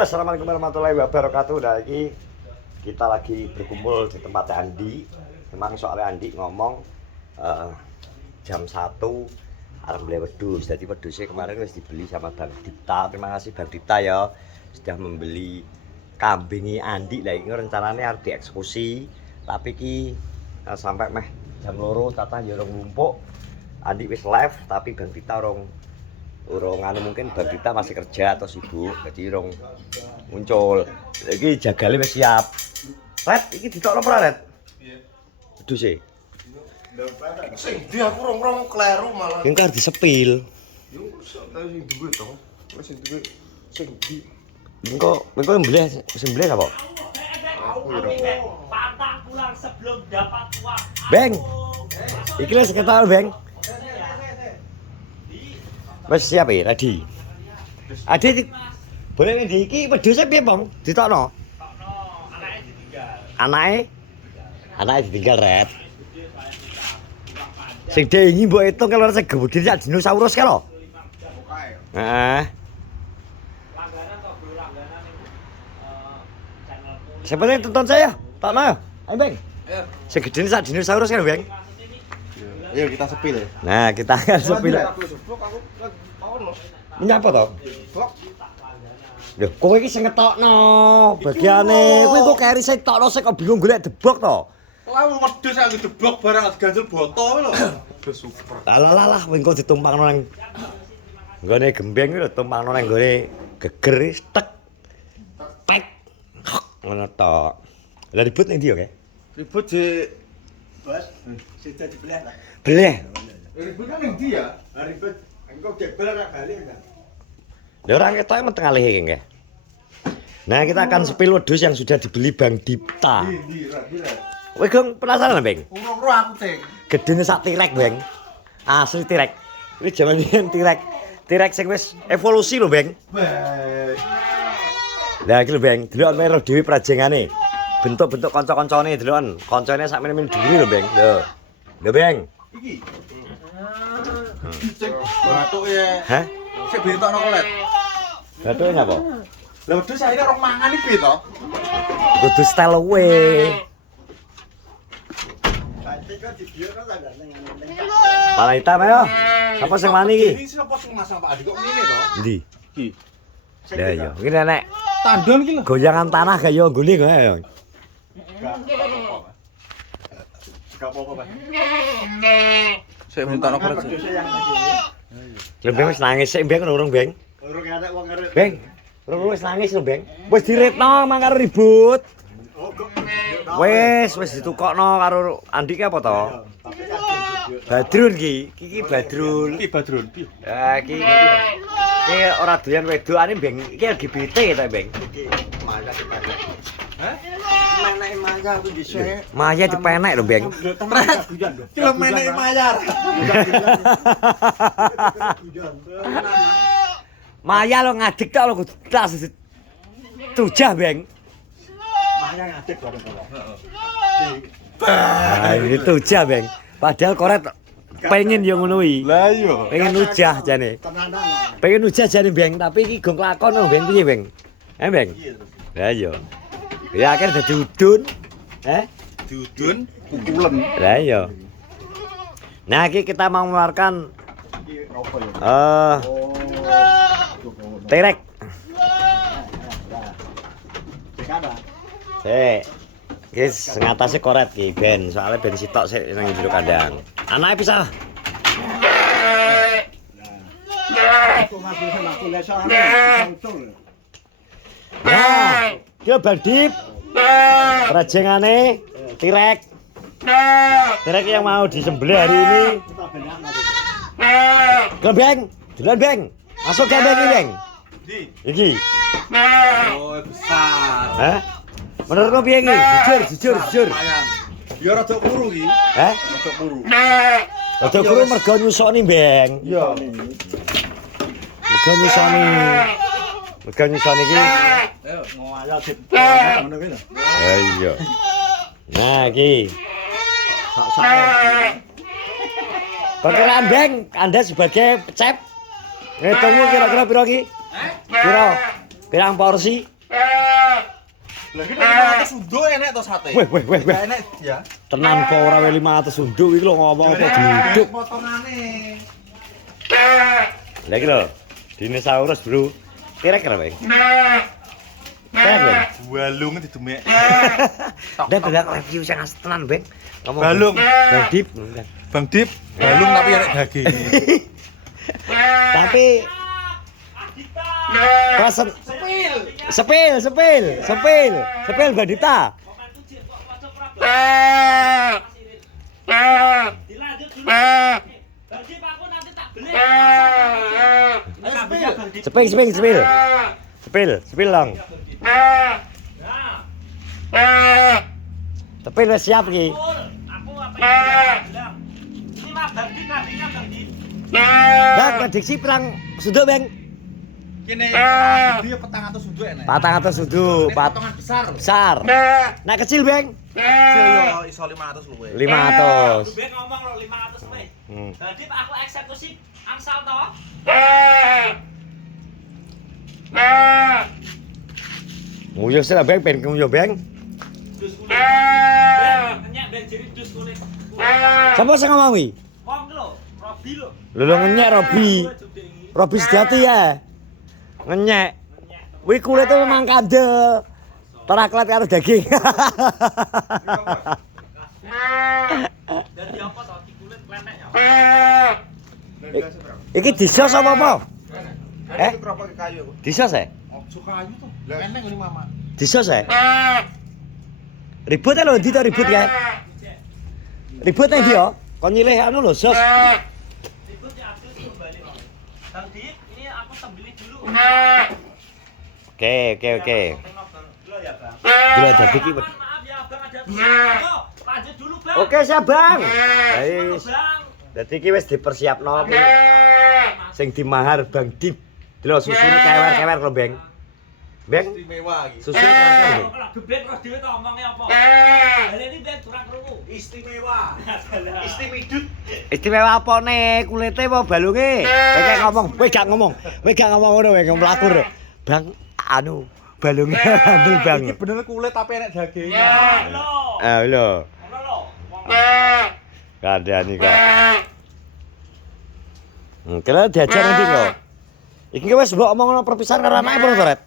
Assalamualaikum warahmatullahi wabarakatuh. Nah, ini kita lagi berkumpul di tempat Andi. Memang soalnya Andi ngomong jam 1 arep beli wedhus. Jadi wedhusnya kemarin wis dibeli sama Bang Dita. Terima kasih Bang Dita ya sudah membeli kambingi Andi. Lah ini rencananya harus dieksekusi. Tapi ki sampai meh jam 2 tata ya urung lumpuk. Andi wis live tapi Bang Dita urung anu mungkin Bang Dita masih kerja atau sibuk jadi urung muncul. Iki jagale wis siap. Red iki ditokno ora Red? Iya. Wedhus e. Sing ndi aku rong kleru malah. Yang harus disepil. Yo sing duwe to. Sing duwe sing ndi. Engko sembelih apa? Aku ya. Pantang pulang sebelum dapat uang. Beng. Iki lho sekitar Beng. Wes siap ya, ready. Ade boleh ndi iki wedhuse piye, Bang? Ditokno. Anaknya ditinggal. Anake ditinggal, Red. Sing dengi mbok hitung kalau sing gede sak dinosaurus ka lho. Heeh. Langganan kok bro, langganan ning channel kulit. Sebenarnya tonton saya. Tokno ya. Ayo, Bang. Ayo. Sing gede sak dinosaurus kan, Bang? Ayo kita sepil ya. Nah, kita akan sepil. Nyapa to? Lho, kowe iki sing ngetokno bagiane. Kowe kok keri sing tokno sing kok bingung golek debok to. Lah wedhus aku deblok barang ganjel botol lho. Wedhus super. Alah, kowe engko ditumpangno nang nggone gembeng lho, tumpangno nang nggone geger tek. Pek. Ngono to. Lah ribut ning ndi yo, Kek? Ribut di Bos, sudah dibelah tak? Beleh. ribut kan ning ndi ya? Ribet, engkau jebel ora balik enggak? Lah ora ketok men tengah lehe, Kek. Nah, kita akan sepil wedhus yang sudah dibeli Bang Dipta. Ndi ra. Kowe gong penasaran, Bang? Uro aku ting. Gedene sak tirek, Bang. Asli tirek. Iki jaman biyen tirek. Tirek sing wis evolusi lho, Bang. Baik. Lah iki lho, Bang. Delok mero dhewe prajengane. Bentuk-bentuk kanca-kancane delokon. Kancane sak men dhuwur lho, Bang. Lho. Lho, Bang. Iki. Cek batuk ya. Hah? Sik bentukno kolet. Batuke napa? Lah wedhus akhirnya rong mangan iki to. Kudu style we. Nanti kok video kok enggak neng. Pala hitam ayo. Sapa sing wani iki? Ini sapa sing masang Pak Adi kok ngene to? Ndi? Iki. Lah iya, iki nek Tandon iki lho. goyangan tanah gak yo guling ayo. Gak apa-apa, Pak. Saya bentukno kolet. Lho Bang wis nangis sik Bang urung Bang. Urung ada wong ngerti. Bang, urung wis nangis lho Bang. Wis diretno mangkar ribut. Oh, kok. Wis ditukokno karo Andi ki apa to? Tapi kan video. Badrun ki, iki Badrul. Iki Badrun. Ya iki ora doyan wedokane Bang. Iki LGBT ta Bang. Iki maya dipakai. Hah? Menek maya aku dhisik. Maya dipenek lho Bang. Ki lho menek mayar. Maya lo ngadeg tok lho kudu tas tujah Bang. Maya ngadeg bareng kok. Nah, ini tujah Bang. Padahal koret pengen yo ngono kuwi. Lah iya. Pengen ujah jane. Tenanan. Pengen ujah jane Bang, tapi iki gong lakon lho Bang piye Bang? Bang? Lah iya. Ya akhirnya dadi udun. Diudun pukulen. Lah iya. Nah, iki kita mau mengeluarkan Iki opo ya? terek. Sekarang. Iki sing atase koret iki ben, soalnya ben sitok sik nang jero kandang. Anake pisah. Aku ngambil sama aku leso anu. Nah, iki Bang Dip. Rajengane tirek. Tirek yang mau disembelih hari ini. Kita benar nanti. Bang, duluan Bang. Masuk ke Bang iki, Bang. Di. Iki. Oh, besar. Hah? Menurutmu piye iki? Jujur. Lumayan. Ya rada kuru iki. Rada kuru. Rada kuru mergo nyusoni, Bang. Iya. Mergo nyusoni. Mergo nyusoni iki. Ayo. Maya dip. Ngono kuwi lho. Iya. Nah, iki. Sak-sak. Perkiraan Bang, Anda sebagai pecep ngitungmu kira-kira piro iki? Piro? Pirang porsi? Lah iki 500 undo enek to sate. Weh. Enek ya. Tenan kok ora 500 unduk iki lho ngomong apa gluduk. Potongane. Lah iki lho. Dinosaurus, Bro. Kira-kira, Bang. Kira-kira. Balung didemek. Dan review sing asli tenan, Bang. Ngomong Balung. Bang Dip. Bang Dip, balung tapi enek daging. Tapi pesen sepil Bandita. Dilanjut dulu. Bagi aku nanti tak beli. Sepil lang. Nah, Sepil wis siap iki. betul. Aku apa yang bilang. Ini mah bagi tadinya bagi. Lah prediksi pirang suduk, Bang? Kene gede 400 undo enek. 400 suduk, Potongan besar. besar. Nah kecil, Bang? Kecil yo iso 500 luwe. 500. Gue ngomong lo 500 weh. Hmm. Jadi aku eksekusi angsal toh. Nguyuh sih lah, Bang, pengen nguyuh, Bang. Dus kulit. Ben, nyak ben jadi dus kulit. Sapa sing ngomong iki? Wong lho, Robi lho. Lho ngenyek Robi. Robi sejati ya. Ngenyek. Kuwi kulite memang kandel. Teraklet karo daging. Dadi apa toh di kulit klenek ya. Iki disos apa apa? Eh? Kerapa kayu aku. Disos ya? Ojo kayu tuh. Enek ngene mama. Disos ya? Ribut ya lho, ndi to ribut ya? Ribut ya dia. Kon nyilih anu lho, sos. Ribut ya aku kembali loh. Bang Dik, ini aku sembelih dulu. Oke. Dulu ya, Bang. Gila dadi iki. Maaf ya, Bang ada tulisan. Lanjut dulu, Bang. Oke, siap, Bang. Ayo, Wis. Bang. Dadi iki wis dipersiapno iki. Sing dimahar Bang Dip. Lho susune kewer-kewer lho, Bang. Bang, Istimewa iki. susune kewer-kewer. Kalau gebet terus dhewe to omongnya apa? Lah ini ben kurang krungu. Istimewa. Istimewa apa nih? Kulite apa balunge? Kowe gak ngomong, kowe gak ngomong. Kowe gak ngomong ngono kowe mlakur. Bang, anu balunge andel, Bang. Iki bener kulit tapi enek daging. Lho. Lho. Ngono lho. Wong Kandhani kok. Kira diajar nanti kok. Iki wis mbok omongno perpisahan karo anake apa to, Ret?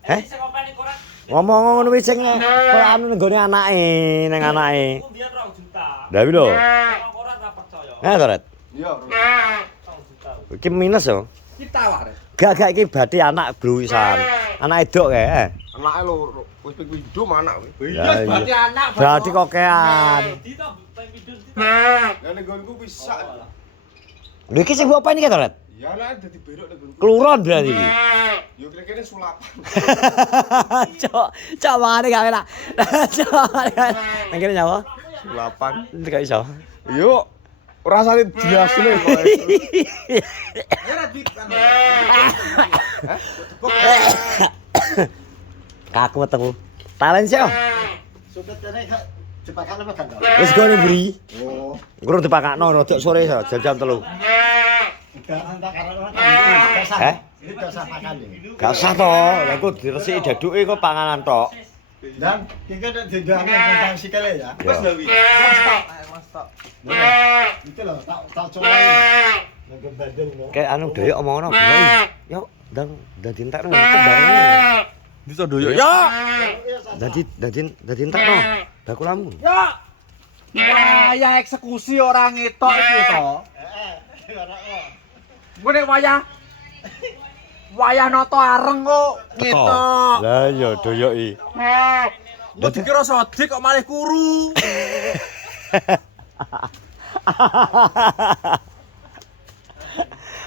Heh? sing openi koran. Ngomong ngono wis sing anu nggone anake, ning anake. Aku biyen 2 juta. Lah lho. Kalau koran ra percaya. Nah, to, Ret. Iya. 2 juta. Iki minus yo. Iki tawar. Gak iki badhe anak bruisan. Anak edok kae. Anake lho wis ping pindho anak kuwi. Iya, berarti anak. Berarti kokean. Di to ping pindho di. Lah ning nggonku pisak. Lho iki sing mbok openi ki to, Ret? Ya anake dadi berok ning nggonku. Keluron berarti iki. Yo kira-kira sulapan. Cok mane gak enak. Cok. Nang kene nyawa. Sulapan. Gak iso. Yo rasane jelasne kok. Ora dik kan. Kaku metu. Talen sih. Suketene gak jebakan apa gak? Wis gone mburi. Oh, Ngurung dipakakno rodok sore jam 3. gak antak karo orang. Heh? Ini gak usah makan ya. Gak usah to. Lah kok diresiki daduke kok panganan tok. Dan iki nek didane tentang sikile ya. Ya. Mas tok. Itu loh, tak coba. Nek bandel no. Kayak anu dhewe omongno. Yo, ndang dadi entekno bareng. Bisa doyok. Ya. Dadi entekno. Bakulamu. Ya. Wayah eksekusi orang ngetok iki to. Gue nek wayah noto areng kok ngetok. Lah iya doyoki. Gue dikira sodik kok malah kuru.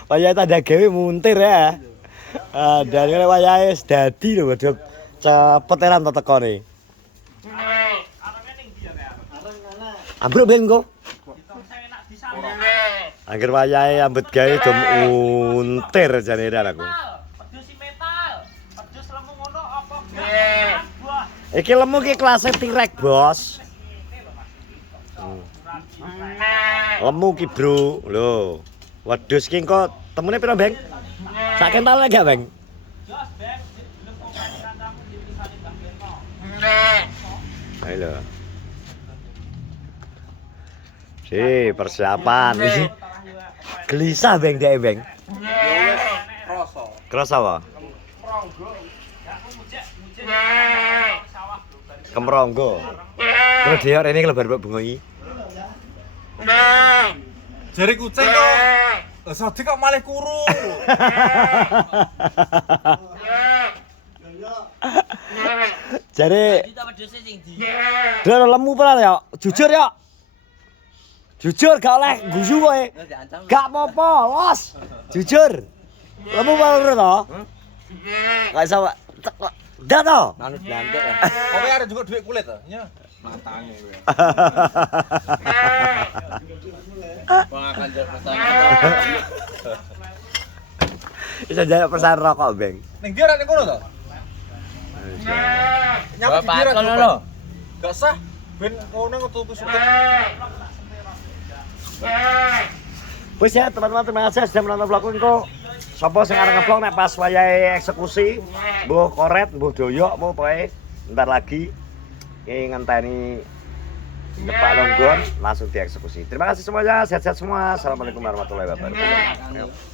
Wayah tanda gawe muntir ya. Dan ngene wayahe wis dadi lho wedhok cepet eran tekone. Arane ning ndi ya kae? Ambruk ben kok. Itu saya enak di sana. Angger wayahe ambet gawe dom untir jane eran aku. Pedus si metal. Pedus lemu ngono apa enggak? Buah. Iki lemu ki kelas Tirek, Bos. Lemu ki, Bro. Lho. Wedhus ki kok temune pira, Bang? Sak kental gak, Bang? Jos, Bang. Ayo lho. Si persiapan iki. Gelisah beng dek beng. Kroso. Kerasa apa? Aku mujek sawah bro. Kemronggo. Terus dia ini kelebar bunga iki. Jari kucing kok. Sodik kok malah kuru. Jadi Kita pedose sing di. dia lemu pelan ya. Jujur ya. Jujur gak oleh guyu kowe. Gak apa-apa, los. Jujur. Lemu pelan to? Gak iso. Dah to. Manut blantik ya. Kowe ada juga duit kulit to? Nya. Matane kowe. Makan jek Bisa jaya pesan rokok, Beng. Ning dia ora ning kono to? Nyapa di dia lho. Gak sah. Ben ngono tuku suket. Wis ya teman-teman, terima kasih sudah menonton vlogku engko. Sapa sing arep ngeblog nek pas wayahe eksekusi, mbuh koret, mbuh doyok, mbuh pokoke bentar lagi ngenteni Pak Longgon langsung dieksekusi. Terima kasih semuanya, sehat-sehat semua. Assalamualaikum warahmatullahi wabarakatuh.